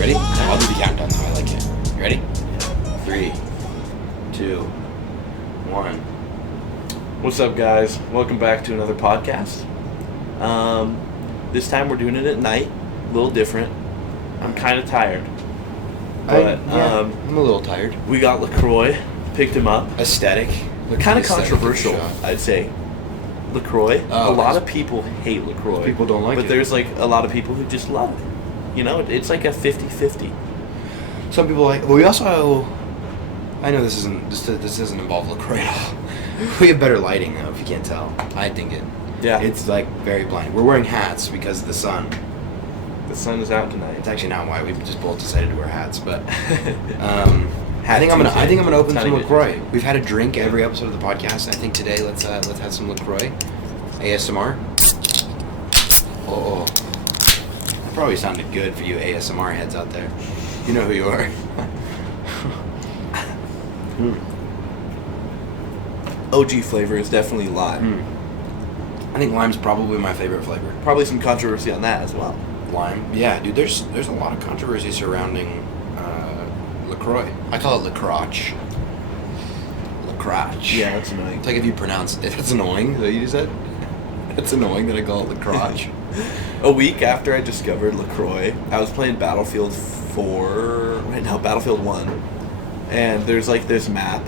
ready? I'll do the countdown so I like it. You ready? 3, 2, 1. What's up, guys? Welcome back to another podcast. This time we're doing it at night. A little different. I'm kind of tired. But I'm a little tired. we got LaCroix. Picked him up. Aesthetic. Kind of controversial, I'd say. LaCroix. Oh, a lot of people hate LaCroix. People don't like it. But there's like a lot of people who just love it. You know, it's like a 50-50. Some people like. Well, we also. I know this doesn't involve LaCroix at all. We have better lighting though, if you can't tell. I think it. Yeah. It's like very blinding. We're wearing hats because of the sun. The sun is out tonight. It's actually not why we just both decided to wear hats, but I think I'm gonna open some LaCroix. We've had a drink every episode of the podcast, and I think today let's have some LaCroix. ASMR. Oh, that probably sounded good for you ASMR heads out there. You know who you are. OG flavor is definitely lime. I think lime's probably my favorite flavor. Probably some controversy on that as well. Lime, yeah, dude. There's a lot of controversy surrounding LaCroix. I call it LaCroix. LaCroix. Yeah, that's annoying. It's like if you pronounce it. That's annoying that you said. It's annoying that I call it LaCroix. A week after I discovered LaCroix, I was playing Battlefield 1, and there's like this map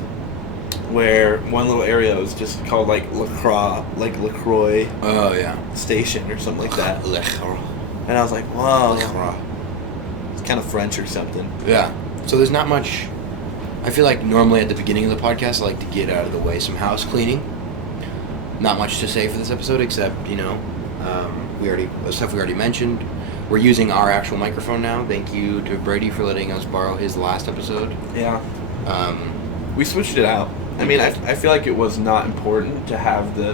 where one little area is just called like LaCroix. Oh yeah. Station or something like that. LaCroix. And I was like, whoa, it's kind of French or something. Yeah. So there's not much. I feel like normally at the beginning of the podcast, I like to get out of the way some house cleaning. Not much to say for this episode, except stuff we already mentioned. We're using our actual microphone now. Thank you to Brady for letting us borrow his last episode. Yeah. We switched it out. I mean, I feel like it was not important to have the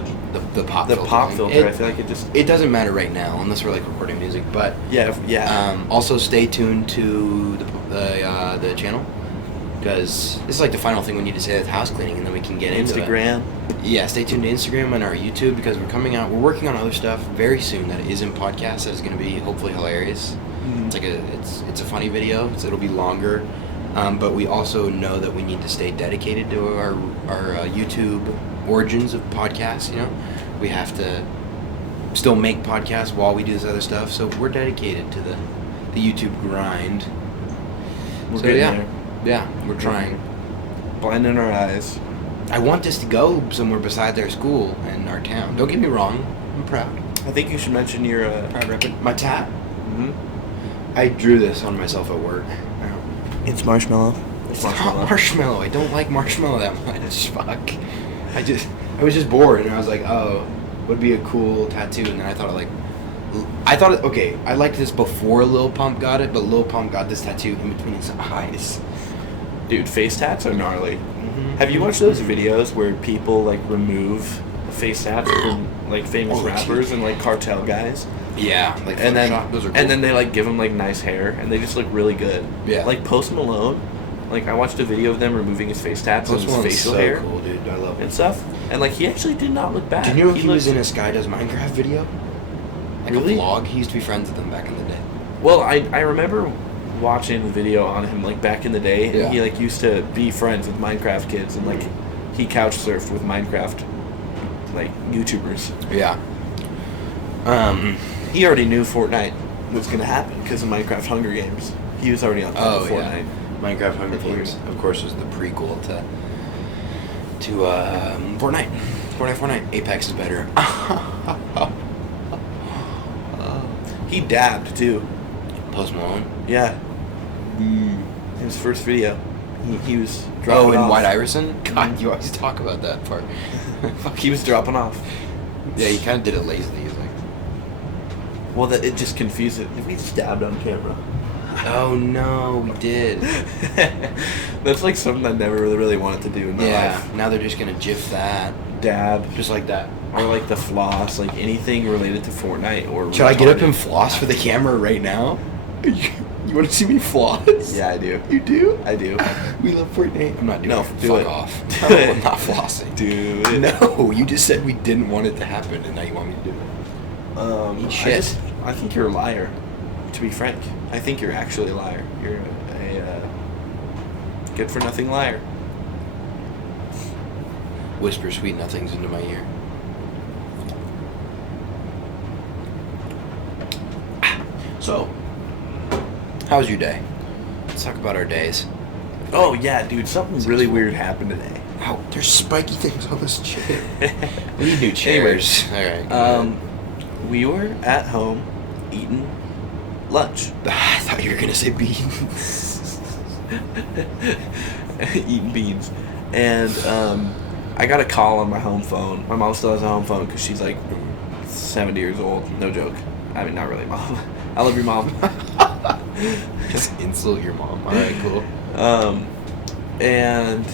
pop filter. I feel like it doesn't matter right now unless we're like recording music. But yeah. Also, stay tuned to the channel because this is like the final thing we need to say with house cleaning, and then we can get into Instagram. Yeah, stay tuned to Instagram and our YouTube because we're working on other stuff very soon that isn't podcast that is going to be hopefully hilarious. Mm-hmm. It's like it's a funny video, so it'll be longer. But we also know that we need to stay dedicated to our YouTube origins of podcasts, you know? We have to still make podcasts while we do this other stuff, so we're dedicated to the YouTube grind. We're getting there. Yeah, we're trying. Blinding our eyes. I want this to go somewhere besides our school and our town. Don't get me wrong, I'm proud. I think you should mention your... proud reppin'. My tat? Mm-hmm. I drew this on myself at work. It's marshmallow. It's not marshmallow. I don't like marshmallow that much. Fuck. I was just bored, and I was like, oh, would be a cool tattoo. And then I thought I liked this before Lil Pump got it, but Lil Pump got this tattoo in between his eyes. Dude, face tats are gnarly. Mm-hmm. Have you watched those videos where people like remove face tats from like famous rappers and like cartel guys? Yeah, like and then those are cool. And then they like give them like nice hair, and they just look really good. Yeah, like Post Malone. Like I watched a video of them removing his face tats and his facial hair. Cool, dude. I love it and stuff. And like he actually did not look bad. Do you know he was in a Sky Does Minecraft video? Like really? A vlog. He used to be friends with them back in the day. Well, I remember watching the video on him like back in the day. Yeah. And he like used to be friends with Minecraft kids, and like he couch surfed with Minecraft like YouTubers. Yeah. He already knew Fortnite was going to happen because of Minecraft Hunger Games. He was already on Fortnite. Yeah. Minecraft Hunger Games, of course, was the prequel to Fortnite. Fortnite. Apex is better. He dabbed too. Post Malone? Yeah. In his first video. He was dropping off. Oh, in White Iverson? God, you always talk about that part. Fuck, he was dropping off. Yeah, he kind of did it lazily. He was like... Well, it just confused it. We just dabbed on camera. Oh, no, we did. That's like something I never really wanted to do in my life. Yeah, now they're just going to gif that. Dab. Just like that. Or like the floss, like anything related to Fortnite or... Should I get up and floss for the camera right now? You want to see me floss? Yeah, I do. You do? I do. We love Fortnite. I'm not doing it. Do Fuck off. I'm not flossing. Do it. No, you just said we didn't want it to happen, and now you want me to do it. Shit. I think you're a liar. to be frank, I think you're actually a liar. You're a good-for-nothing liar. Whisper sweet nothings into my ear. So, how was your day? Let's talk about our days. Oh, yeah, dude, something really weird happened today. Ow, there's spiky things on this chair. We need new chairs. Alright. We were at home eating lunch. I thought you were going to say beans. Eating beans. And I got a call on my home phone. My mom still has a home phone because she's like 70 years old. No joke. I mean, not really, Mom. I love your mom. Just insult your mom. Alright, cool. And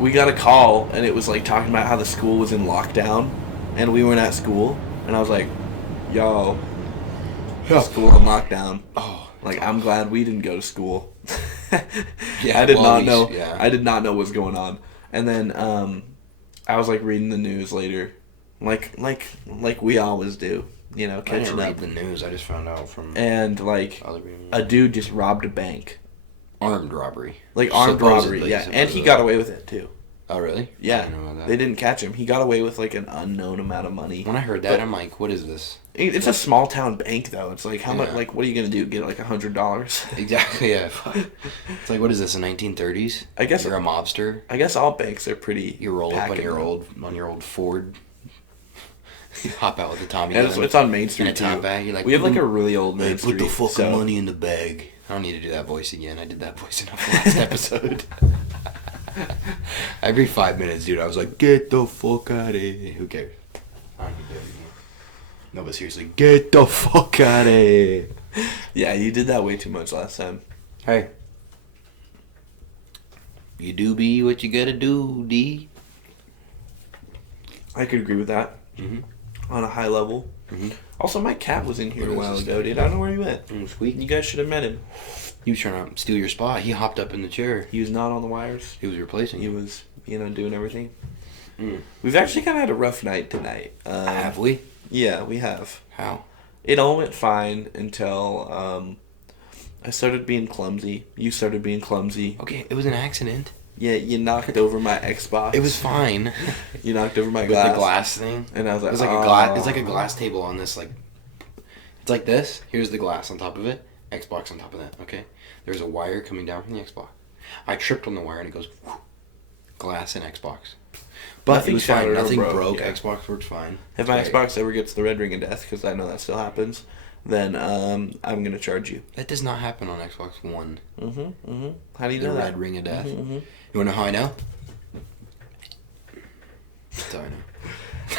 we got a call, and it was like talking about how the school was in lockdown, and we weren't at school. And I was like, yo, school in lockdown. Oh, like, I'm glad we didn't go to school. Yeah, I did not know. Yeah. I did not know what was going on. And then I was like reading the news later, like we always do, you know, catching I up. didn't read the news. I just found out from And like other people. a dude just robbed a bank, Armed robbery. like armed robbery. Supposedly, Yeah, and he got away with it too. Oh, really? I Yeah, didn't know about that. they didn't catch him. He got away with like an unknown amount of money. When I heard that, I'm like, what is this? It's a small town bank though. It's like how much? Yeah. Like what are you gonna do? Get like $100? Exactly, yeah. It's like, what is this, the 1930s? I guess You're a mobster. I guess all banks are pretty. You roll up on packing. your old Ford. You hop out with the Tommy And gun it's on Main Street and a top too. bag. You're like, We have like a really old Main Street. put the fucking so- money in the bag. I don't need to do that voice again. I did that voice enough last episode. Every 5 minutes, dude, I was like, get the fuck out of here. Who cares? I don't need to do it anymore. No, but seriously, get the fuck out of here. Yeah, you did that way too much last time. Hey. You do be what you gotta do, D. I could agree with that. Mm-hmm. On a high level. Mm-hmm. Also, my cat was in here What a is while this ago, thing? dude. I don't know where he went. Sweet. You guys should have met him. He was trying to steal your spot. He hopped up in the chair. He was not on the wires. He was replacing He you. was, doing everything. Mm. We've actually kind of had a rough night tonight. Have we? Yeah, we have. How? It all went fine until I started being clumsy. You started being clumsy. Okay, it was an accident. Yeah, you knocked over my Xbox. It was fine. You knocked over my With glass. the glass thing. And I was like, It was like a glass. It's like a glass table on this like. It's like this. Here's the glass on top of it. Xbox on top of that. Okay. There's a wire coming down from the Xbox. I tripped on the wire and it goes. Whoo, glass and Xbox. But Nothing it was fine. shattered or Nothing broke, broke. yeah. Xbox works fine. If my It's great. Xbox ever gets the red ring of death, because I know that still happens, then I'm going to charge you. That does not happen on Xbox One. How do you The know that? red ring of death. Mm-hmm. You want to know how I know? That's how I know.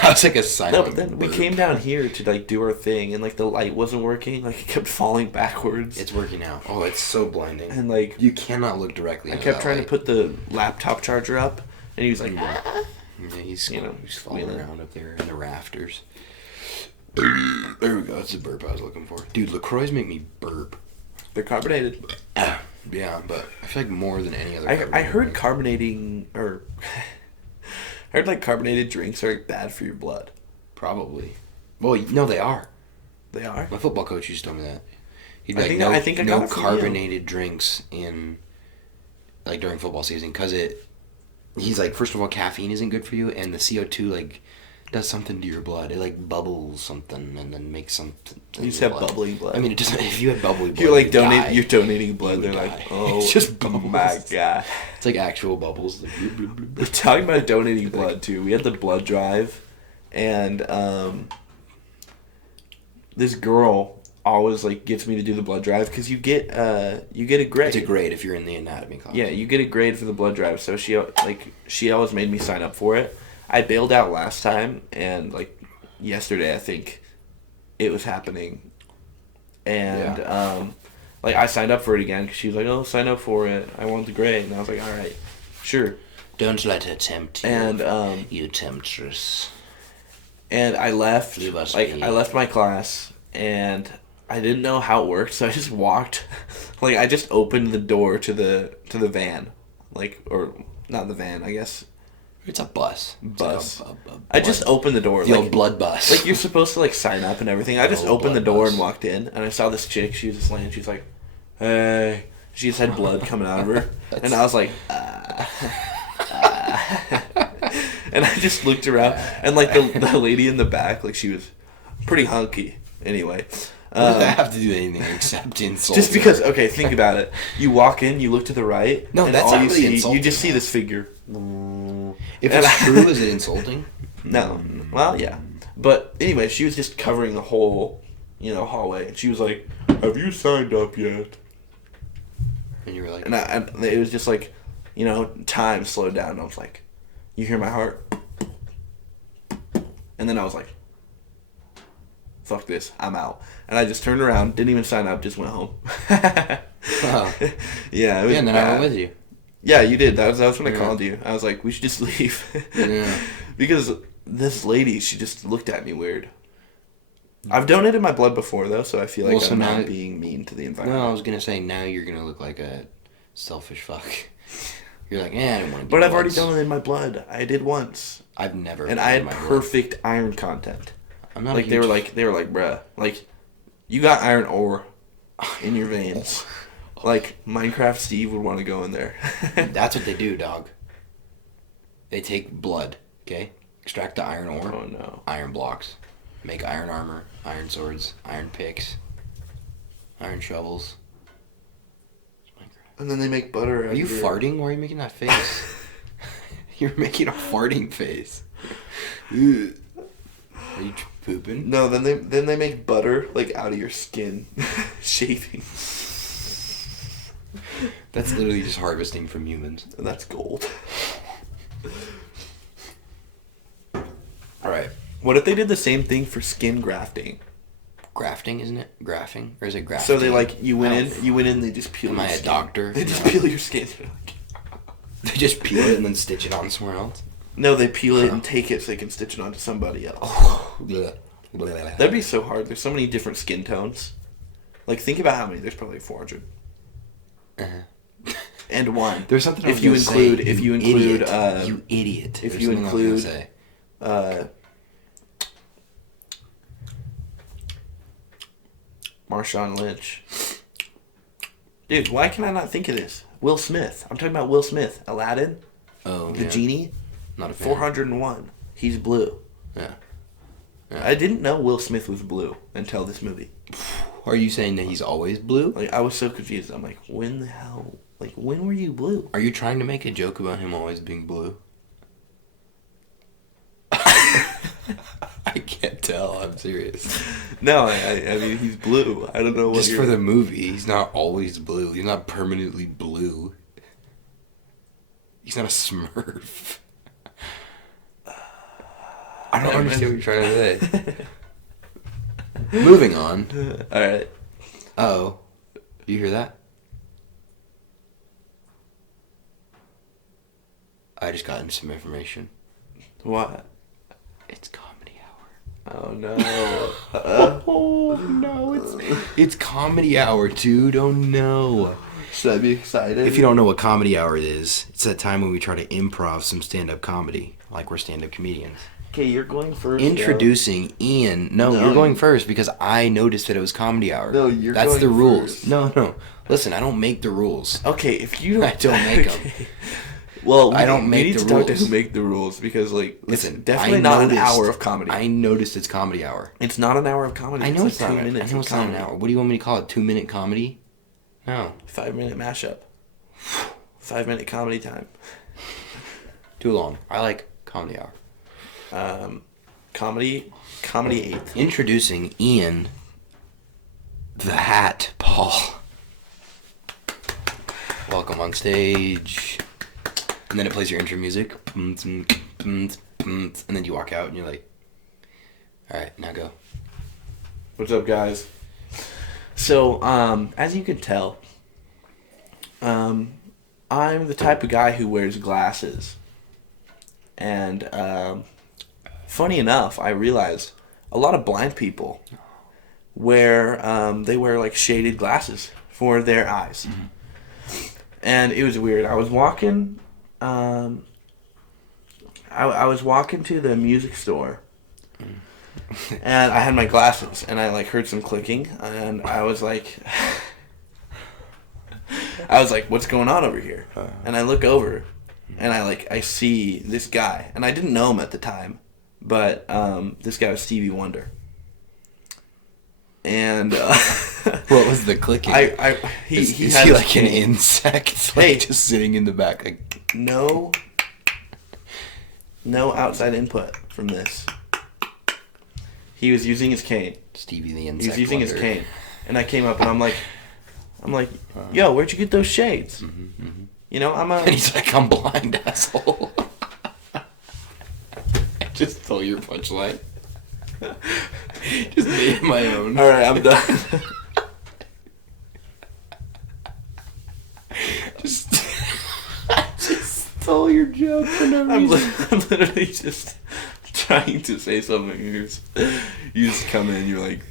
That was like a silent No, but then we burp. came down here to like do our thing, and like the light wasn't working. Like it kept falling backwards. It's working now. Oh, it's so blinding. And like You cannot look directly I into kept that trying light. to put the laptop charger up, and he was like, Yeah, he's falling around up there in the rafters. There we go. That's the burp I was looking for. Dude, LaCroix make me burp. they're carbonated. Yeah, but I feel like more than any other. I heard carbonating or I heard like carbonated drinks are bad for your blood. Probably. Well, no, they are. They are. My football coach used to tell me that. He'd be I like, think- no, I think I got no it from you. carbonated drinks in, like, during football season, because he's like, first of all, caffeine isn't good for you, and the CO2, like, does something to your blood. It, like, bubbles something and then makes something. You just have bubbly blood. I mean, it doesn't, if you have bubbly blood, You're like you die. you're donating blood. You They're would like, die. oh, It's just bubbles. my god. It's like actual bubbles. Like, bloop, bloop, bloop, bloop. We're talking about donating blood too. We had the blood drive, and this girl always like gets me to do the blood drive because you get a grade. It's a grade if you're in the anatomy class. Yeah, you get a grade for the blood drive. So she always made me sign up for it. I bailed out last time, and like yesterday I think it was happening, and like I signed up for it again because she was like, "Oh, sign up for it. I want the grade," and I was like, "All right, sure." Don't let her tempt you. And you temptress. And I left. Leave us like be. I left my class, and I didn't know how it worked, so I just walked. Like I just opened the door to the van, like or not the van, I guess. It's a bus. Bus. Like a I just opened the door. The old blood bus. Like, you're supposed to, like, sign up and everything. I just opened the door and walked in, and I saw this chick. She was just laying. She was like, hey. She just had blood coming out of her. And I was like, And I just looked around, and, like, the lady in the back, like, she was pretty hunky. Anyway. What does that have to do with anything except insult? Just because, okay, think about it. You walk in, you look to the right, no, and that's all not you really see, insulting. you just see this figure. If it's true, is it insulting? No. Well, yeah. But anyway, she was just covering the whole, hallway. And she was like, have you signed up yet? And you were like... And it was just like, time slowed down. And I was like, you hear my heart? And then I was like, fuck this, I'm out. And I just turned around, didn't even sign up, just went home. Wow. Yeah, it was and then bad. I went with you. Yeah, you did. That was when I called you. I was like, we should just leave. Yeah. Because this lady, she just looked at me weird. I've donated my blood before, though, so I feel like I'm not being mean to the environment. No, I was going to say, now you're going to look like a selfish fuck. You're like, I didn't want to do But I've already donated my blood. I did once. I've never. And I had perfect iron content. I'm not like, they were like, bruh, like, you got iron ore in your veins. Like, Minecraft Steve would want to go in there. That's what they do, dog. They take blood, okay? Extract the iron ore. Oh, no. Iron blocks. Make iron armor, iron swords, iron picks, iron shovels. And then they make butter. Are you farting? Why are you making that face? You're making a farting face. Are you pooping? No, then they make butter, like, out of your skin. Shaving. That's literally just harvesting from humans. And that's gold. Alright. What if they did the same thing for skin grafting? Grafting, isn't it? Graphing? Or is it grafting? So they, like, you went in, they just peel Am your I a skin. doctor? They just peel your skin. They just peel it and then stitch it on somewhere else? No, they peel it and take it so they can stitch it onto somebody else. Oh, That'd be so hard. There's so many different skin tones. Like, think about how many. There's probably 400. Uh-huh. And one. There's something if you include, you idiot. If There's you include, Marshawn Lynch. Dude, why can I not think of this? Will Smith. I'm talking about Will Smith. Aladdin. Oh, the genie. Not a fan. 401. He's blue. Yeah. I didn't know Will Smith was blue until this movie. Are you saying that he's always blue? Like, I was so confused. I'm like, when the hell? Like, when were you blue? Are you trying to make a joke about him always being blue? I can't tell. I'm serious. No, I mean, he's blue. I don't know what. Just for the movie, he's not always blue. He's not permanently blue. He's not a Smurf. I don't understand what you're trying to say. Moving on. All right. Oh, do you hear that? I just got into some information. What? It's comedy hour. Oh no. Oh no, it's comedy hour, dude. Oh no. Should I be excited? If you don't know what comedy hour is, it's that time when we try to improv some stand-up comedy, like we're stand-up comedians. Okay, you're going first. Introducing Ian. No, you're going first because I noticed that it was comedy hour. No, you're That's going the rules. first. No. Listen, I don't make the rules. Okay, if you don't... I don't make them. Well, I don't make we need the to talk to rules. who make the rules because, like, Listen, it's definitely not an hour of comedy. I noticed it's comedy hour. It's not an hour of comedy. I know it's it's like not. 2 minutes. I know it's not an hour. What do you want me to call it? 2-minute comedy? No. 5-minute mashup. 5-minute comedy time. Too long. I like comedy hour. Comedy 8th. Introducing Ian the Hat Paul. Welcome on stage. And then it plays your intro music. And then you walk out and you're like, alright, now go. What's up, guys? So, as you can tell, I'm the type of guy who wears glasses. And, funny enough, I realized a lot of blind people they wear like shaded glasses for their eyes. Mm-hmm. And it was weird. I was walking I was walking to the music store, and I had my glasses, and I like heard some clicking, and I was like, what's going on over here? And I look over, and I see this guy, and I didn't know him at the time, but this guy was Stevie Wonder. And what was the clicking? Is he like an insect, like just sitting in the back? Like no outside input from this. He was using his cane. Stevie the insect. He was using his cane, and I came up and I'm like, yo, where'd you get those shades? Mm-hmm, mm-hmm. You know, And he's like, I'm blind, asshole. I just stole your punchline. Just made my own. All right, I'm done. I just stole your joke for no reason. I'm literally just trying to say something. You just come in. You're like,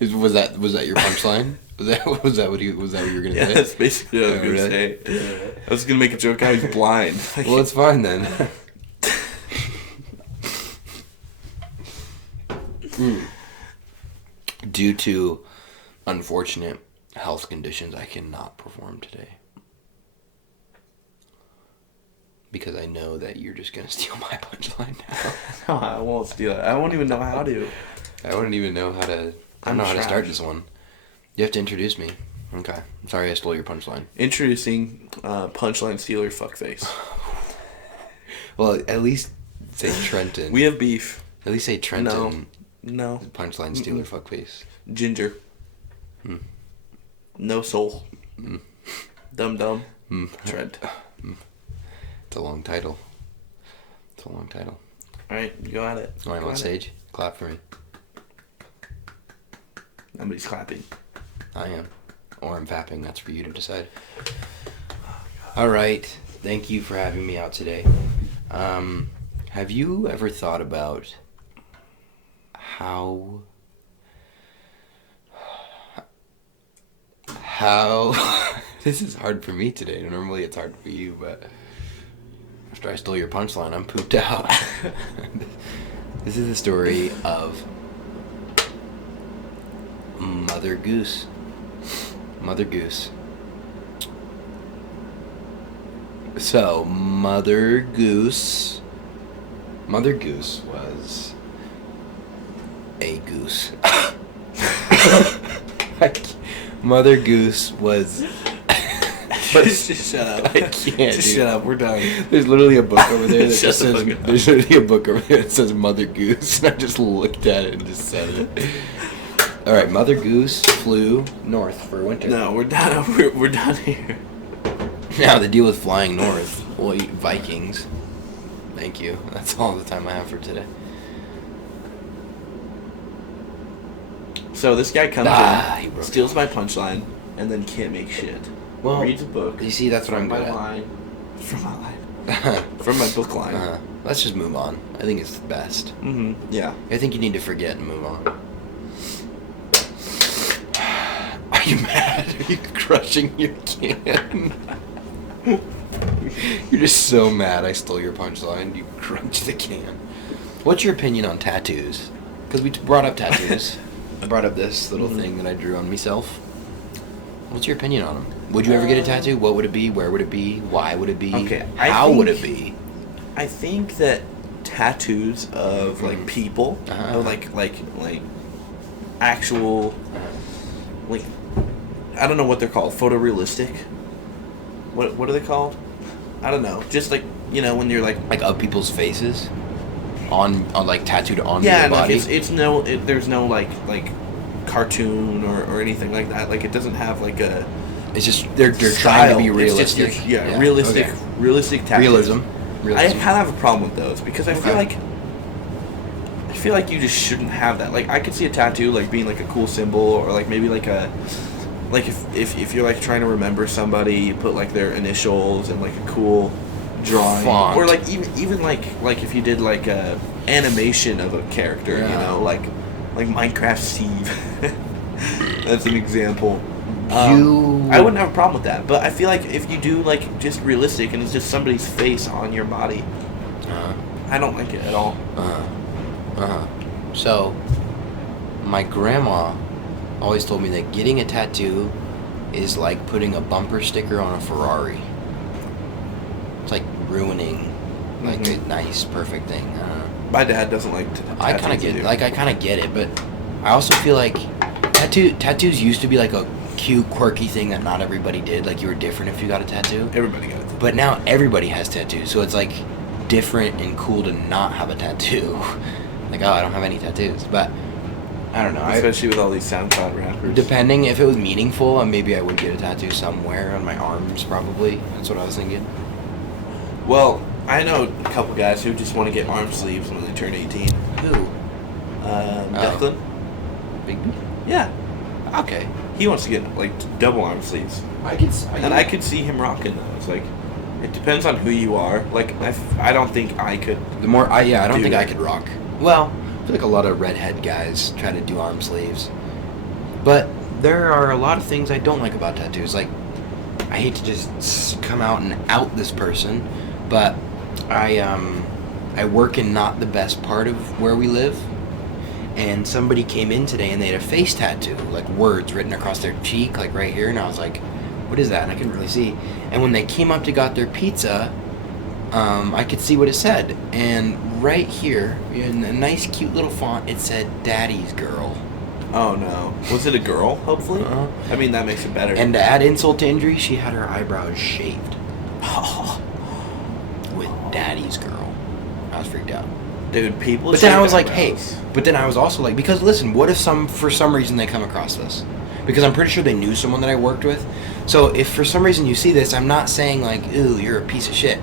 was that your punchline? Was that what you were gonna say? Yeah, that's basically what I was gonna say. I was gonna make a joke. I was blind. Well, it's fine then. Due to unfortunate health conditions, I cannot perform today. Because I know that you're just going to steal my punchline now. No, I won't steal it. I won't even know how to. I wouldn't even know how to... I don't know how to start this one. You have to introduce me. Okay. Sorry I stole your punchline. Introducing punchline stealer fuckface. Well, at least say Trenton. We have beef. At least say Trenton. No. Punchline stealer fuckface. Ginger. No soul. Dum. Trent. It's a long title. Alright, go at it. Alright, on stage. Clap for me. Nobody's clapping. I am. Or I'm fapping. That's for you to decide. Alright. Thank you for having me out today. Have you ever thought about how this is hard for me today. Normally it's hard for you, but after I stole your punchline, I'm pooped out. This is the story of Mother Goose. So, Mother Goose was a goose. Mother Goose was... Just shut up. I can't. Just shut up. We're done. There's literally a book over there that Shut just the says... fuck up. There's literally a book over there that says Mother Goose, and I just looked at it and just said it. All right, Mother Goose flew north for winter. No, we're done. We're done here. Now the deal with flying north. We'll eat Vikings. Thank you. That's all the time I have for today. So this guy comes He in, broke steals my punchline, and then can't make shit. Well, reads a book. You see, that's what I'm good From my book line. Let's just move on. I think it's the best. Yeah. I think you need to forget and move on. Are you mad? Are you crushing your can? You're just so mad I stole your punchline. You crunched the can. What's your opinion on tattoos? Because we brought up tattoos. I brought up this little thing that I drew on myself. What's your opinion on them? Would you ever get a tattoo? What would it be? Where would it be? Why would it be? Okay. How would it be? I think that tattoos of like people, or like actual, like, I don't know what they're called. Photorealistic. What are they called? I don't know. Just like, you know, when you're like of people's faces, on like tattooed on their body. Yeah, there's no like cartoon or anything like that. Like it doesn't have like a. It's just they're trying to be realistic. Realistic. Okay. Realistic tattoos. Realism. I kind of have a problem with those because I feel like you just shouldn't have that. Like I could see a tattoo like being like a cool symbol, or like maybe like a like if you're like trying to remember somebody, you put like their initials and like a cool drawing, font. or like even like if you did like a animation of a character, you know, like Minecraft Steve. That's an example. I wouldn't have a problem with that, but I feel like if you do like just realistic and it's just somebody's face on your body, I don't like it at all. So, my grandma always told me that getting a tattoo is like putting a bumper sticker on a Ferrari. It's like ruining like a nice, perfect thing. My dad doesn't like tattoos. I kind of get it, but I also feel like tattoos used to be like a cute, quirky thing that not everybody did. Like you were different if you got a tattoo. Everybody got it. But now everybody has tattoos, so it's like different and cool to not have a tattoo. Like, oh, I don't have any tattoos, but I don't know. Especially with all these SoundCloud rappers. Depending if it was meaningful, maybe I would get a tattoo somewhere on my arms. Probably that's what I was thinking. Well, I know a couple guys who just want to get arm sleeves when they turn 18. Who? Declan. Big B? Yeah. Okay. He wants to get like double arm sleeves. I could see him rocking those. Like, it depends on who you are. Like, I don't think I could. I don't think I could rock. Well, I feel like a lot of redhead guys try to do arm sleeves, but there are a lot of things I don't like about tattoos. Like, I hate to just come out and out this person, but I work in not the best part of where we live, and somebody came in today and they had a face tattoo, like words written across their cheek, like right here, and I was like, what is that? And I couldn't really see. And when they came up to got their pizza, I could see what it said, and right here, in a nice cute little font, it said Daddy's Girl. Oh no. Was it a girl, hopefully? I mean, that makes it better. And to add insult to injury, she had her eyebrows shaved. With Daddy's Girl. I was freaked out. Dude, people. But then I was like, hey. But then I was also like, because listen, what if for some reason they come across this? Because I'm pretty sure they knew someone that I worked with. So if for some reason you see this, I'm not saying like, ooh, you're a piece of shit.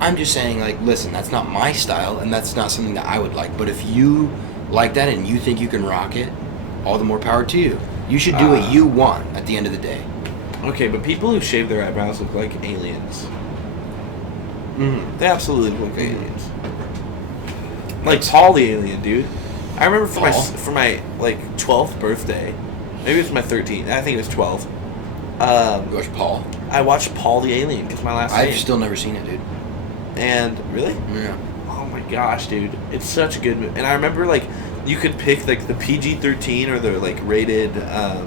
I'm just saying like, listen, that's not my style, and that's not something that I would like. But if you like that and you think you can rock it, all the more power to you. You should do what you want at the end of the day. Okay, but people who shave their eyebrows look like aliens. They absolutely look like aliens. Like Paul the alien, dude. I remember for my like 12th birthday, maybe it was my 13th. I think it was 12. You watch Paul? I watched Paul the alien. It's my last name. I've still never seen it, dude. And really? Yeah. Oh my gosh, dude! It's such a good movie. And I remember like you could pick like the PG-13 or the like rated. I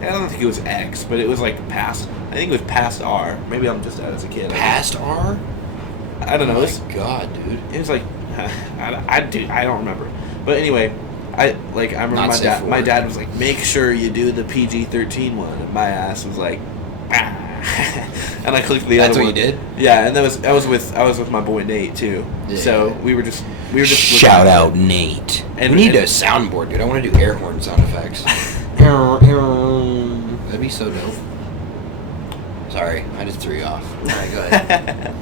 don't think it was X, but it was like past. I think it was past R. Maybe I'm just as a kid. Past R? I don't know. Oh my god, dude! It was like I don't remember. But anyway, I remember my dad was like, make sure you do the PG-13 one, and my ass was like, ah. And I clicked the other one. That's what you did? Yeah, and I was with my boy Nate too. Yeah. So we were just shout out Nate. And we need a soundboard, dude. I want to do air horn sound effects. That'd be so dope. Sorry, I just threw you off. All right, go ahead.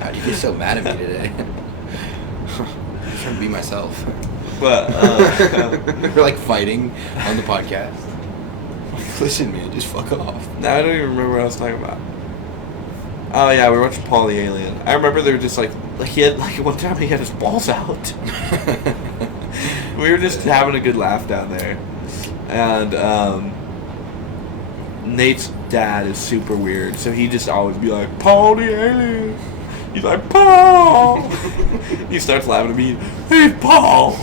God, you get so mad at me today. I'm trying to be myself. But we're like fighting on the podcast. Listen, man, just fuck off. No, I don't even remember what I was talking about. Oh yeah, we were watching Paul the Alien. I remember they were just like he had like one time he had his balls out. We were just having a good laugh down there, and Nate's dad is super weird, so he just always be like, Paul the Alien. He's like, Paul. He starts laughing at me. Hey, Paul.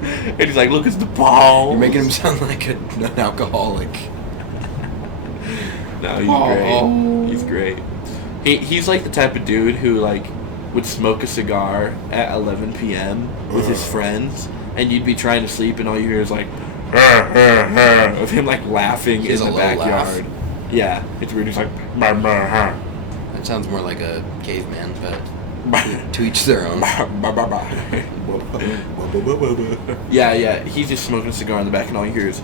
And he's like, look, it's the Paul. You're making him sound like an alcoholic. No, he's great. He's great. He's like the type of dude who like would smoke a cigar at 11 p.m. with his friends, and you'd be trying to sleep, and all you hear is like of him like laughing in the backyard. Yeah, it's weird. He's like, that sounds more like a caveman, but to each their own. Yeah. He's just smoking a cigar in the back, and all you hear is.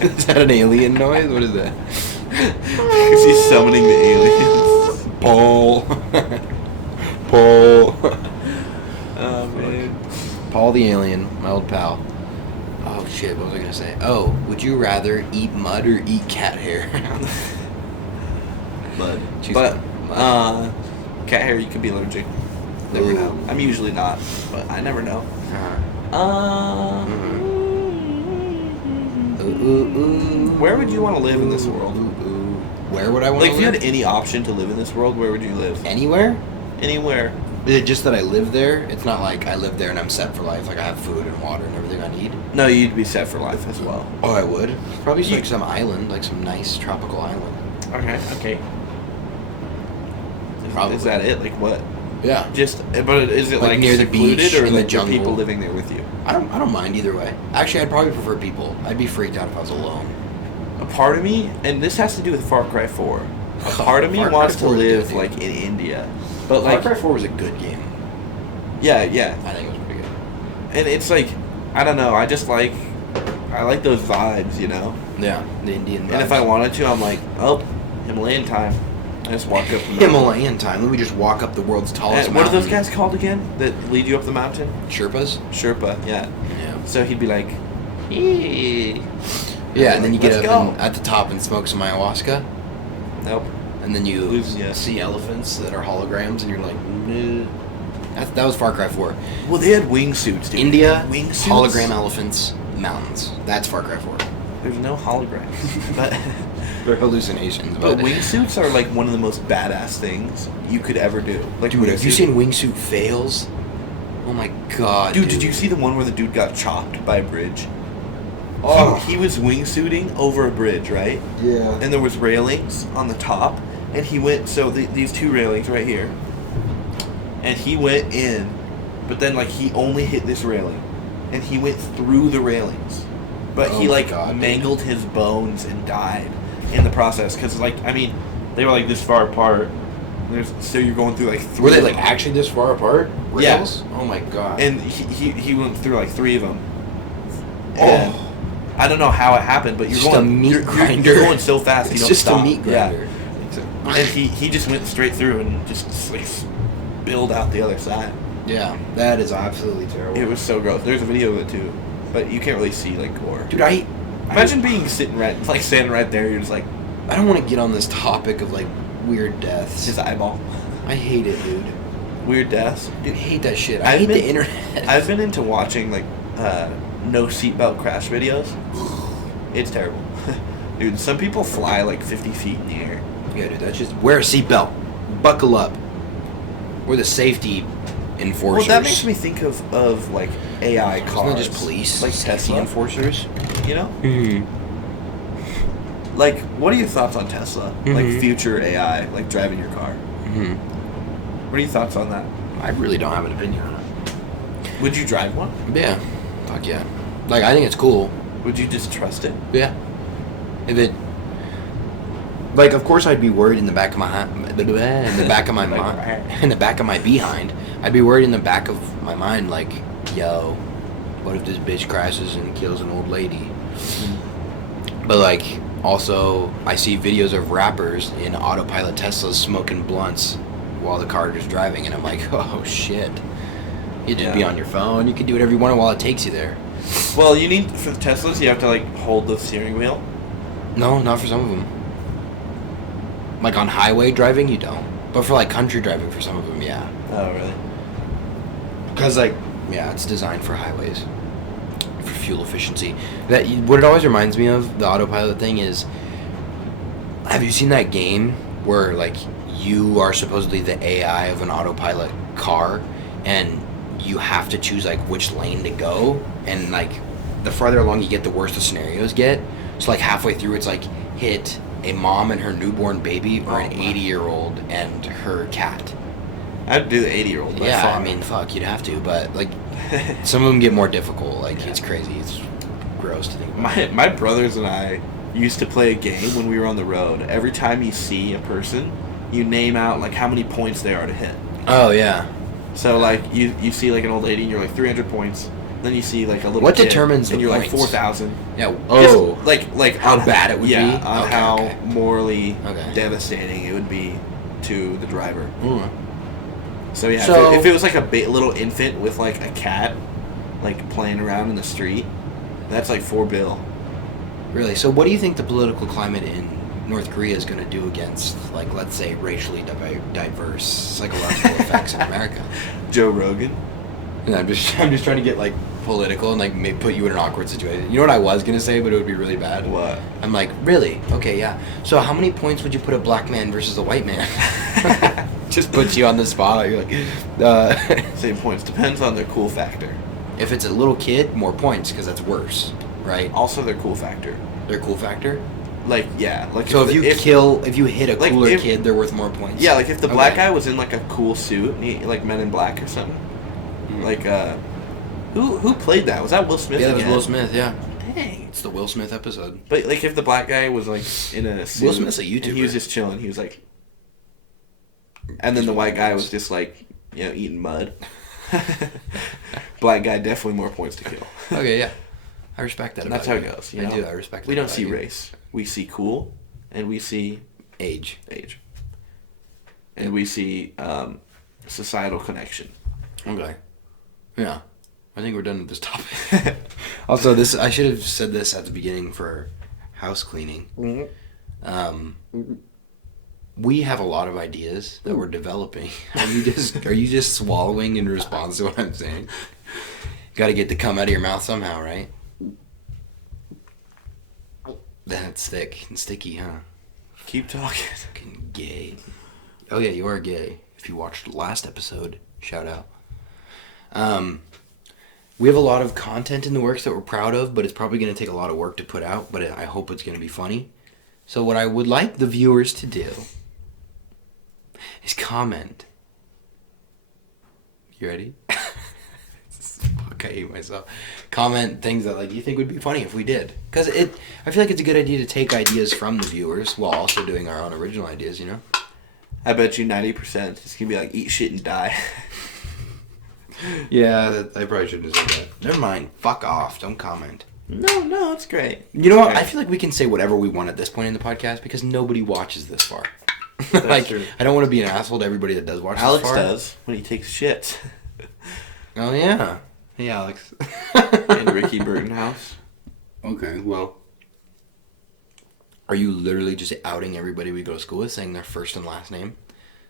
Is that an alien noise? What is that? Because he's summoning the aliens. Paul. Oh man. Paul the alien, my old pal. Oh shit, what was I gonna say? Oh, would you rather eat mud or eat cat hair? Mud. But cat hair you could be allergic. Never know. I'm usually not, but I never know. Where would you want to live in this world? Where would I want to live? Like, if you had any option to live in this world, where would you live? Anywhere? Anywhere. Is it just that I live there? It's not like I live there and I'm set for life. Like I have food and water and everything I need. No, you'd be set for life as well. Oh, I would? Probably like some island, like some nice tropical island. Okay. Probably. Is that it? Like what? Yeah. But is it like near the secluded beach, or in the like jungle? people living there with you? I don't mind either way. Actually, I'd probably prefer people. I'd be freaked out if I was alone. A part of me, and this has to do with Far Cry 4. A part of me Far Cry wants to 4 is live good, like dude. in India, but Far like Cry 4 was a good game. yeah, I think it was pretty good. and it's like I don't know. I like those vibes, you know. Yeah, the Indian vibes. And if I wanted to, I'm like, oh, Himalayan time. I just walk up the mountain. Himalayan time. Let me just walk up the world's tallest And what are mountain. those guys called again that lead you up the mountain? Sherpas? Sherpa, yeah. Yeah. So he'd be like, "Eee." Yeah, and then you get Let's up go. and at the top and smoke some ayahuasca, Nope. and then you Yeah. see elephants that are holograms, and you're like, nah. That was Far Cry 4. Well, they had wingsuits, dude. India, Wingsuits? hologram elephants, mountains. That's Far Cry 4. There's no holograms. but They're hallucinations. but wingsuits are like one of the most badass things you could ever do. Like, Dude, have you wingsuit. seen wingsuit fails? Oh my god, Dude, did you see the one where the dude got chopped by a bridge? Oh. He was wingsuiting over a bridge, right? Yeah. And there was railings on the top, and he went, so these two railings right here, and he went in, but then like he only hit this railing, and he went through the railings, but Oh he my like God, dude. mangled his bones and died in the process, because like, I mean, they were like this far apart, so you're going through like three. Were they of like them. actually this far apart? Yeah. Rails? Oh my god. And he went through like three of them. Oh. And I don't know how it happened, but you're Just going a meat you're grinder. You're going so fast. It's you don't just stop. a meat grinder. Yeah. And he just went straight through and just like spilled out the other side. Yeah, that is absolutely terrible. It was so gross. There's a video of it too, but you can't really see like gore. Dude, Imagine being standing right there. You're just like I don't want to get on this topic of like weird deaths. his eyeball. I hate it, dude. Weird deaths. Dude, I hate that shit. I I've hate been- the internet. I've been into watching like no seatbelt crash videos. It's terrible. Dude, some people fly like 50 feet in the air. Yeah, dude, that's just wear a seatbelt, buckle up. We're the safety enforcers. Well, that makes me think of like AI cars. Isn't that just police? Like safety Tesla. enforcers. You know? Mm-hmm. Like, what are your thoughts on Tesla? Mhm. Like future AI, like driving your car. Mm-hmm. What are your thoughts on that? I really don't have an opinion on it. Would you drive one? Yeah, fuck yeah. Like I think it's cool. Would you just trust it? Yeah. If it, like, of course, I'd be worried in the back of my in the back of my Like, mind, in the back of my behind. I'd be worried in the back of my mind, like, yo, what if this bitch crashes and kills an old lady? But like, also, I see videos of rappers in autopilot Teslas smoking blunts while the car is driving, and I'm like, oh shit. You just be Yeah. on your phone. You can do whatever you want while it takes you there. Well, you need for Teslas, you have to like hold the steering wheel. No, not for some of them. Like on highway driving, you don't. But for like country driving, for some of them, yeah. Oh, really? Because like, yeah, it's designed for highways, for fuel efficiency. What it always reminds me of, the autopilot thing, is, have you seen that game where like you are supposedly the AI of an autopilot car, and you have to choose like which lane to go, and like the farther along you get, the worse the scenarios get. So like halfway through, it's like hit a mom and her newborn baby, or an 80-year-old and her cat. I'd do the 80-year-old. Yeah, I mean, fuck, you'd have to, but like some of them get more difficult. Like it's crazy. It's gross to think about. my brothers and I used to play a game when we were on the road. Every time you see a person, you name out like how many points they are to hit. Oh yeah. So like you see like an old lady and you're like 300 points. Then you see like a little What kid, determines and the you're points? like 4,000. Yeah. Just, Oh. like How on bad it would yeah, be? on Okay, how okay. morally Okay. devastating it would be to the driver. Mm. So yeah, So- if it was like a little infant with like a cat, like playing around in the street, that's like $4 Really? So what do you think the political climate in North Korea is going to do against, like, let's say, racially diverse psychological effects in America? Joe Rogan. And I'm just trying to get like political and like put you in an awkward situation. You know what I was gonna say, but it would be really bad. What? I'm like, really? Okay, yeah. So how many points would you put a black man versus a white man? Just puts you on the spot. You're like, same points. Depends on their cool factor. If it's a little kid, more points because that's worse, right? Also, their cool factor. Their cool factor. Like, yeah, like so if you hit a cooler kid, they're worth more points. Yeah, like if the black guy was in like a cool suit, like Men in Black or something. Like, who played that? Was that Will Smith? Yeah, that was Will Smith. Yeah. Dang. It's the Will Smith episode. But like, if the black guy was like in a suit, Will Smith's a YouTuber. And he was just chilling. He was like, and then the white guy was just like, eating mud. Black guy, definitely more points to kill. Okay, yeah. I respect that. And that's how it goes. I do. I respect. We don't see race. We see cool, and we see age, and we see societal connection. Okay. Yeah, I think we're done with this topic. Also, I should have said this at the beginning for house cleaning. Mm-hmm. We have a lot of ideas that we're developing. Are you just swallowing in response to what I'm saying? Got to get the cum out of your mouth somehow, right? That's thick and sticky, huh? Keep talking. Fucking gay. Oh yeah, you are gay. If you watched the last episode, shout out. We have a lot of content in the works that we're proud of, but it's probably going to take a lot of work to put out, but I hope it's going to be funny. So what I would like the viewers to do is comment. You ready? Fuck, I hate myself. Comment things that like you think would be funny if we did. Because I feel like it's a good idea to take ideas from the viewers while also doing our own original ideas, you know? I bet you 90% it's going to be like, eat shit and die. Yeah, I probably shouldn't have said that. Never mind. Fuck off. Don't comment. No, it's great. You know what? I feel like we can say whatever we want at this point in the podcast because nobody watches this far. Like, true. I don't want to be an asshole to everybody that does watch Alex this far. Alex does when he takes shits. Oh, yeah. Hey, Alex. And Ricky Burtonhouse. Okay, well. Are you literally just outing everybody we go to school with, saying their first and last name?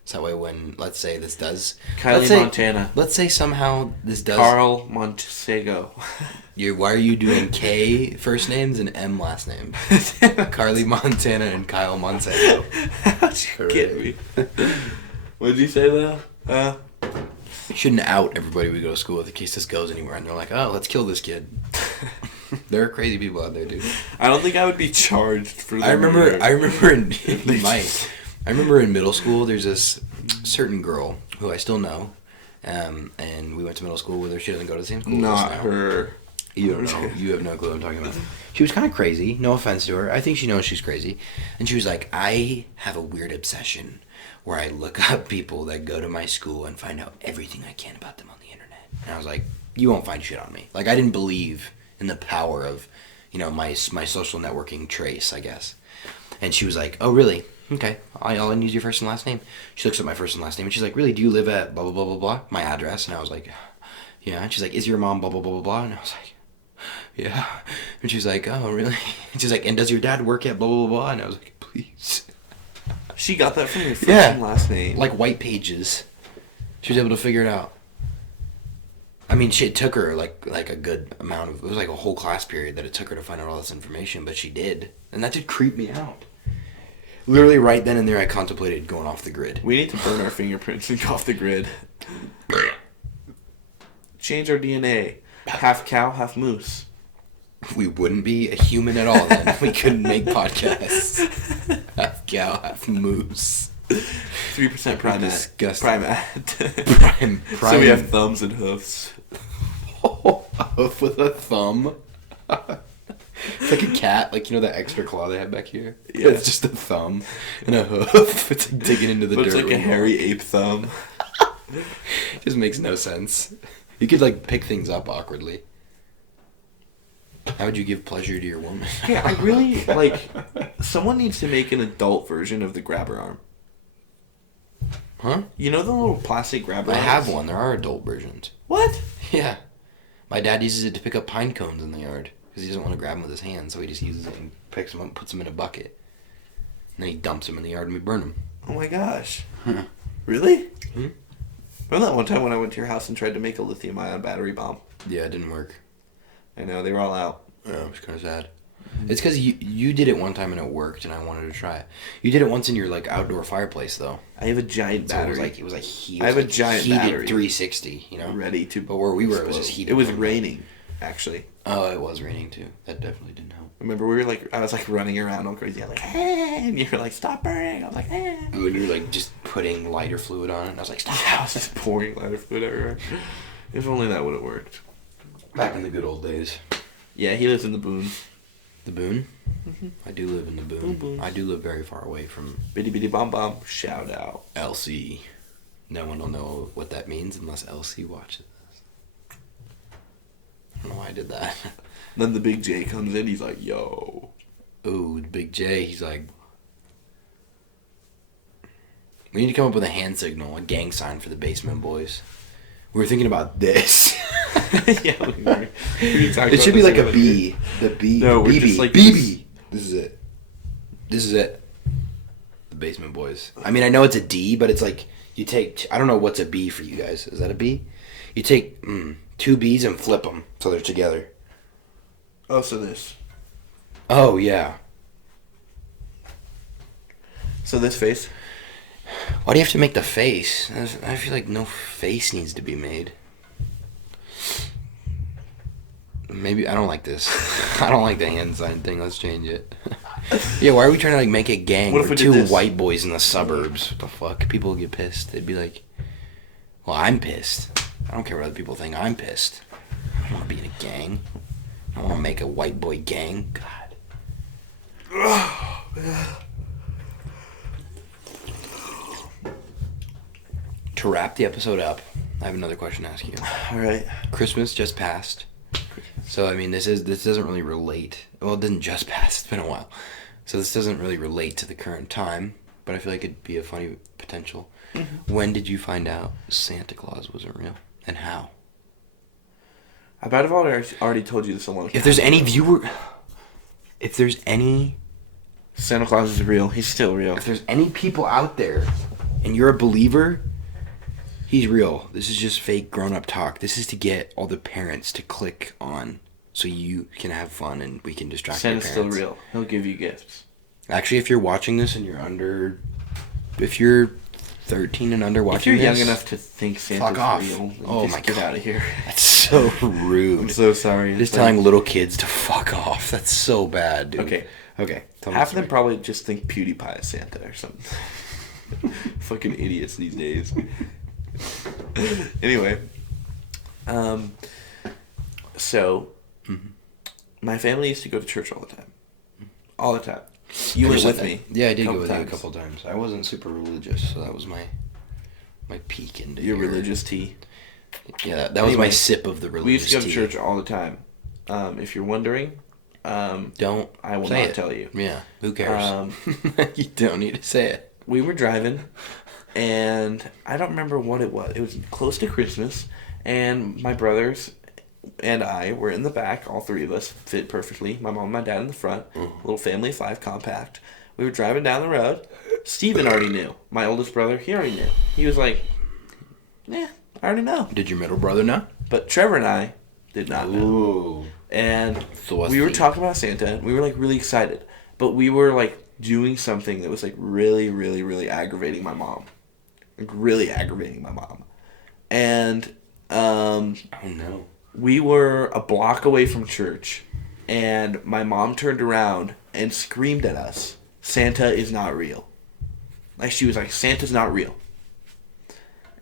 So that way when, let's say this does... Montana. Let's say somehow this does... Carl Montego. Why are you doing K first names and M last names? Carly Montana and Kyle Montego. How'd you get me? What did you say though? You shouldn't out everybody we go to school with in case this goes anywhere. And they're like, oh, let's kill this kid. There are crazy people out there, dude. I don't think I would be charged for that. I remember in middle school, there's this certain girl who I still know, and we went to middle school with her. She doesn't go to the same school. Not her. You don't know. You have no clue what I'm talking about. She was kind of crazy. No offense to her. I think she knows she's crazy. And she was like, I have a weird obsession where I look up people that go to my school and find out everything I can about them on the internet. And I was like, you won't find shit on me. Like, I didn't believe in the power of, my social networking trace, I guess. And she was like, oh, really? Okay, all I need is your first and last name. She looks at my first and last name, and she's like, really, do you live at blah, blah, blah, blah, blah? My address. And I was like, yeah. And she's like, is your mom blah, blah, blah, blah, blah? And I was like, yeah. And she's like, oh, really? And she's like, and does your dad work at blah, blah, blah, blah? And I was like, please. She got that from your first and last name. Like white pages. She was able to figure it out. I mean, it took her like a good amount of, it was like a whole class period that it took her to find out all this information, but she did. And that did creep me out. Literally right then and there, I contemplated going off the grid. We need to burn our fingerprints and go off the grid. Change our DNA. Half cow, half moose. We wouldn't be a human at all then. We couldn't make podcasts. Half cow, half moose. 3% primate. Disgusting. Prime. So we have thumbs and hoofs. A hoof with a thumb. It's like a cat, like, that extra claw they have back here. Yeah. It's just a thumb and a hoof. It's like digging into the dirt. It's like a hairy ape thumb. It just makes no sense. You could, like, pick things up awkwardly. How would you give pleasure to your woman? Yeah, I really, like, someone needs to make an adult version of the grabber arm. Huh? You know the little plastic grabber arms? I have one. There are adult versions. What? Yeah. My dad uses it to pick up pine cones in the yard. Because he doesn't want to grab them with his hands, so he just uses it and picks them up and puts them in a bucket. And then he dumps them in the yard and we burn them. Oh my gosh. Really? Hmm? Remember that one time when I went to your house and tried to make a lithium-ion battery bomb? Yeah, it didn't work. I know, they were all out. Yeah, it was kind of sad. It's because you did it one time and it worked, and I wanted to try it. You did it once in your like outdoor fireplace though. I have a giant battery. So it was like heated. I have a giant heated battery. 360, you know, ready to. But where we were, it was just heated. It was raining, actually. Oh, it was raining too. That definitely didn't help. Remember, I was like running around all crazy. I was like, hey, and you were like, stop burning. I was like, hey. And you were like just putting lighter fluid on it. And I was like, stop. I was just pouring lighter fluid everywhere. If only that would have worked. Back in the good old days. Yeah, he lives in the Boone. The Boone? Mm-hmm. I do live in the Boone. Boone. I do live very far away from... Bitty bitty bomb bomb. Shout out. LC. No one will know what that means unless LC watches this. I don't know why I did that. Then the big J comes in. He's like, yo. Ooh, the big J. He's like... We need to come up with a hand signal, a gang sign for the Basement Boys. We were thinking about this. Yeah, we were. It should be like a B. The B. No, we're BB. just like BB. This is it. This is it. The Basement Boys. I mean, I know it's a D, but it's like you take... I don't know what's a B for you guys. Is that a B? You take 2 B's and flip them so they're together. Oh, so this. Oh, yeah. So this face? Why do you have to make the face? I feel like no face needs to be made. Maybe I don't like this. I don't like the hand sign thing. Let's change it. Yeah, why are we trying to like make a gang? What if We're we did 2 this? white boys in the suburbs. What the fuck? People would get pissed. They'd be like, "Well, I'm pissed. I don't care what other people think. I'm pissed. I don't want to be in a gang. I don't want to make a white boy gang." God. To wrap the episode up, I have another question to ask you. All right. Christmas just passed. So, I mean, this doesn't really relate. Well, it didn't just pass. It's been a while. So this doesn't really relate to the current time, but I feel like it'd be a funny potential. Mm-hmm. When did you find out Santa Claus wasn't real? And how? I bet I've already told you this a long time. If there's any Santa Claus is real. He's still real. If there's any people out there and you're a believer, he's real. This is just fake grown-up talk. This is to get all the parents to click on so you can have fun and we can distract your parents. Santa's still real. He'll give you gifts. Actually, if you're watching this and if you're 13 and under watching this, if you're young enough to think Santa's real, oh my God, get out of here. That's so rude. I'm so sorry. Just telling little kids to fuck off. That's so bad, dude. Okay. Half of them probably just think PewDiePie is Santa or something. Fucking idiots these days. Anyway, so my family used to go to church all the time. All the time. You went with me. Yeah, I did go with you a couple times. I wasn't super religious, so that was my peek into your religious tea. Yeah, that was my sip of the religious tea. We used to go to church all the time. If you're wondering, I will not tell you. Yeah, who cares? You don't need to say it. We were driving, and I don't remember what it was. It was close to Christmas, and my brothers and I were in the back. All 3 of us fit perfectly. My mom and my dad in the front. Little family of 5 compact. We were driving down the road. Steven already knew. My oldest brother, he already knew. He was like, I already know. Did your middle brother know? But Trevor and I did not know. Ooh. And we were talking about Santa, and we were like really excited. But we were like doing something that was like really, really, really aggravating my mom. Like really aggravating my mom. And oh no. We were a block away from church, and my mom turned around and screamed at us, "Santa is not real." Like she was like, "Santa's not real."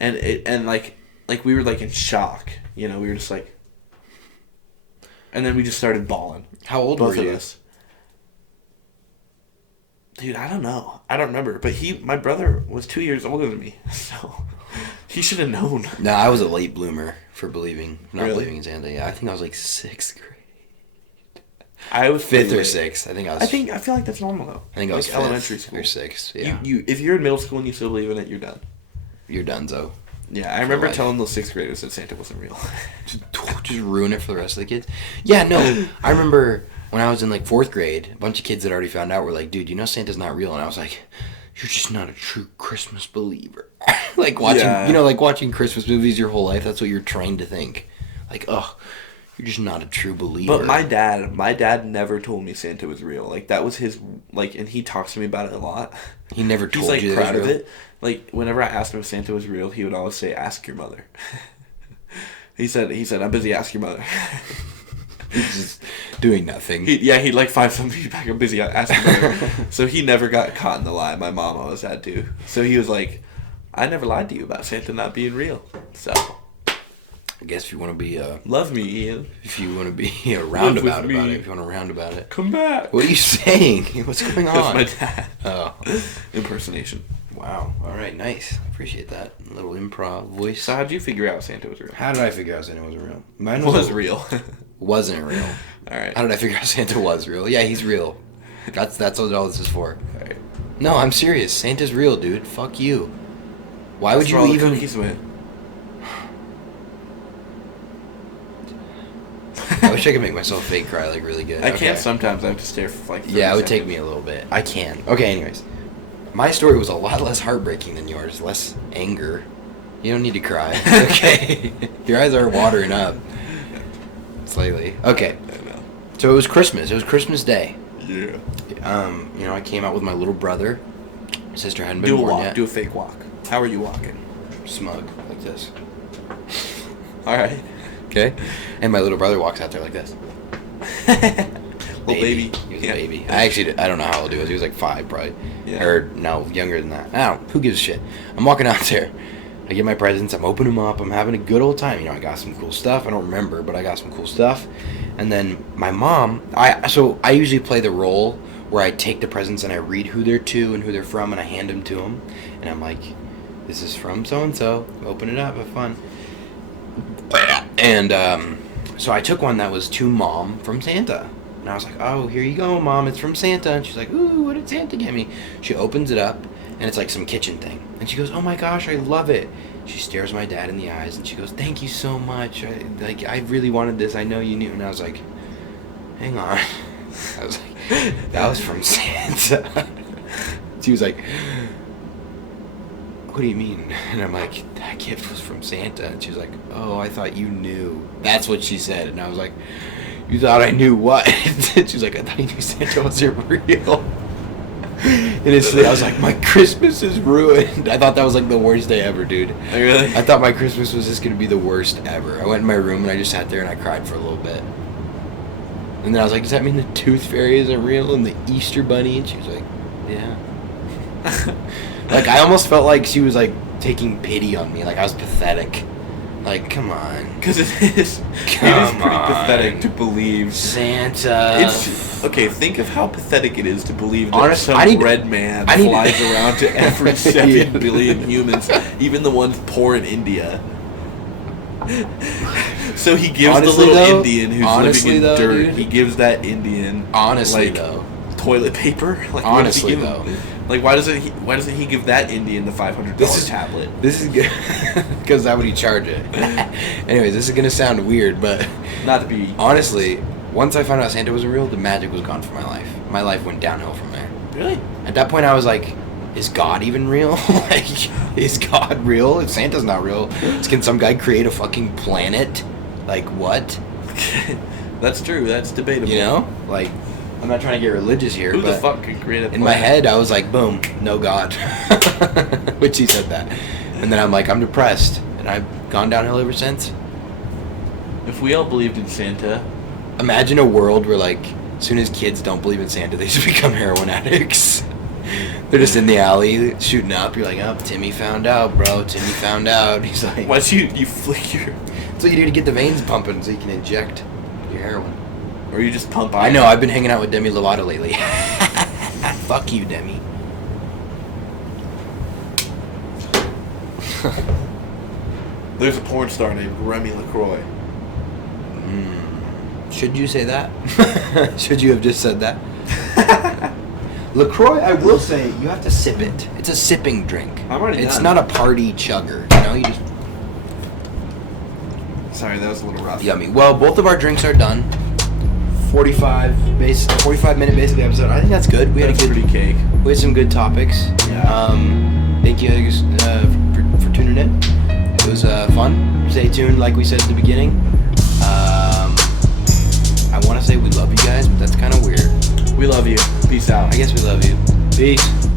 And like we were like in shock, we were just like, and then we just started bawling. How old both were you? Of us. Dude, I don't know. I don't remember. But my brother was 2 years older than me, so he should have known. No, I was a late bloomer for believing in Santa. Yeah, I think I was like 6th grade. I was 5th or 6th. I feel like that's normal though. I think I was like elementary school or 6th. Yeah. You if you're in middle school and you still believe in it, you're done. You're donezo. Yeah, I remember telling those 6th graders that Santa wasn't real. just ruin it for the rest of the kids. Yeah, no. I remember when I was in like 4th grade, a bunch of kids that already found out were like, "Dude, you know Santa's not real," and I was like, "You're just not a true Christmas believer." Like watching, watching Christmas movies your whole life. That's what you're trained to think. Like, oh, You're just not a true believer. But my dad never told me Santa was real. Like, that was his, like, and he talks to me about it a lot. He never told He's, like, you proud that was of real? it. Like, whenever I asked him if Santa was real, he would always say, ask your mother. He said, I'm busy, ask your mother. He's just doing nothing. He'd like find some feedback. I'm busy, ask your mother. So he never got caught in the lie. My mom always had to. So he was like, I never lied to you about Santa not being real. So I guess if you want to be love me, Ian. if you want to be a roundabout me. about it, if you want to round about it. Come back. What are you saying? What's going That's on? my dad. Oh. Impersonation. Wow. All right. Nice. Appreciate that. A little improv voice. So how'd you figure out Santa was real? How did I figure out Santa wasn't real? Mine Was real. Wasn't real. All right. How did I figure out Santa was real? Yeah, he's real. That's what all this is for. All right. No, I'm serious. Santa's real, dude. Fuck you. Why would That's you where all the even? cookies went. I wish I could make myself fake cry like really good. I Okay. can't sometimes. I have to stare for like 30 Yeah, it would take seconds. me a little bit. I can. Okay, anyways. My story was a lot less heartbreaking than yours. Less anger. You don't need to cry. Okay. Your eyes are watering up. Slightly. Okay. I know. So it was Christmas. It was Christmas Day. Yeah. I came out with my little brother. My sister hadn't been Do a born walk. yet. Do a fake walk. How are you walking? Smug, like this. All right. Okay? And my little brother walks out there like this. Little baby. He was a baby. I don't know how old he was. He was like 5 probably. Yeah. Or no, younger than that. I don't know. Who gives a shit? I'm walking out there. I get my presents. I'm opening them up. I'm having a good old time. You know, I got some cool stuff. I don't remember, but I got some cool stuff. And then my mom, I usually play the role where I take the presents and I read who they're to and who they're from and I hand them to them. And I'm like, this is from so-and-so. Open it up. Have fun. And so I took one that was to Mom from Santa. And I was like, oh, here you go, Mom. It's from Santa. And she's like, ooh, what did Santa get me? She opens it up, and it's like some kitchen thing. And she goes, oh, my gosh, I love it. She stares my dad in the eyes, and she goes, thank you so much. I really wanted this. I know you knew. And I was like, hang on. I was like, that was from Santa. She was like, what do you mean? And I'm like, that gift was from Santa. And she was like, oh, I thought you knew. That's what she said. And I was like, you thought I knew what? And she was like, I thought you knew Santa wasn't real. And instantly I was like, my Christmas is ruined. I thought that was like the worst day ever, dude. Oh, really? I thought my Christmas was just going to be the worst ever. I went in my room and I just sat there and I cried for a little bit. And then I was like, does that mean the Tooth Fairy isn't real and the Easter Bunny? And she was like, yeah. Like, I almost felt like she was, like, taking pity on me. Like, I was pathetic. Like, come on. Because it is pretty pathetic to believe. Santa. Okay, think of how pathetic it is to believe that Honestly, some red man flies around to every 7 Yeah. billion humans, even the ones poor in India. So he gives the little Indian who's living in dirt, dude, he gives that Indian toilet paper. Like, honestly though. Like, why doesn't he give that Indian the $500 tablet? This is good because that would he charge it. Anyways, this is gonna sound weird, but Not to be honestly, once I found out Santa wasn't real, the magic was gone from my life. My life went downhill from there. Really? At that point, I was like, is God even real? Like, is God real? If Santa's not real, can some guy create a fucking planet? Like, what? That's true. That's debatable. You know? Like, I'm not trying to get religious here, Who but the fuck could create a planet? in my head, I was like, boom, no God. Which he said that. And then I'm like, I'm depressed. And I've gone downhill ever since. If we all believed in Santa... Imagine a world where, like, as soon as kids don't believe in Santa, they just become heroin addicts. They're just in the alley shooting up. You're like, oh, Timmy found out, bro. Timmy found out. He's like... Why'd you flick your... That's what you do to get the veins pumping so you can inject your heroin. Or you just pump I know, I've been hanging out with Demi Lovato lately. Fuck you, Demi. There's a porn star named Remy LaCroix. Should you say that? Should you have just said that? LaCroix, I will say, you have to sip it. It's a sipping drink. I'm already It's done. not a party chugger. You know, you just... Sorry, that was a little rough. Yummy. Well, both of our drinks are done. 45 minute basically episode. I think that's good. We had a good pretty cake. We had some good topics. Yeah. Thank you for tuning in. It was fun. Stay tuned, like we said at the beginning. I want to say we love you guys, but that's kind of weird. We love you. Peace out. I guess we love you. Peace.